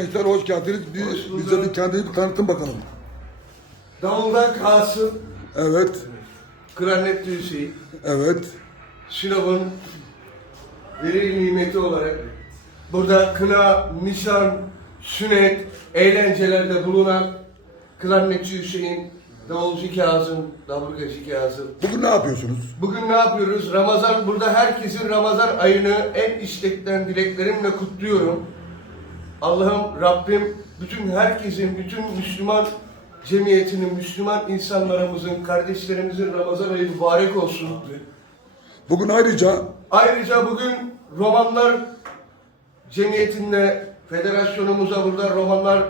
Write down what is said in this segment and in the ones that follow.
geldiniz. Bir, Hoş bulduk. bize bir kendini bir tanıtın bakalım. Davuldan Kasım, Evet, klarnet Hüseyin, evet. Sinop'un veri nimeti olarak burada kına, nişan, sünnet, eğlencelerde bulunan klarnetçi Hüseyin, davulcu Kazım, davulgacı Kazım. Bugün ne yapıyorsunuz? Bugün ne yapıyoruz? Ramazan, burada herkesin Ramazan ayını en istekten dileklerimle kutluyorum. Allah'ım Rabbim bütün herkesin, bütün Müslüman cemiyetinin, Müslüman insanlarımızın, kardeşlerimizin Ramazan ayı mübarek olsun. Bugün ayrıca Ayrıca bugün Romanlar Cemiyeti'nde, federasyonumuza, burada Romanlar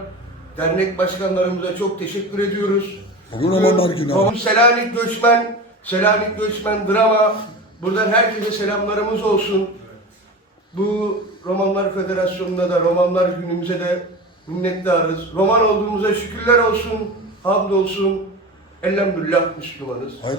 dernek başkanlarımıza çok teşekkür ediyoruz. Bugün Romanlar Günü. Bugün Selanik Göçmen, Selanik Göçmen Drama, buradan herkese selamlarımız olsun. Bu Romanlar Federasyonu'na da, Romanlar Günümüze de minnettarız. Roman olduğumuza şükürler olsun, hamdolsun. Elhamdülillah Müslümanız. hayırlı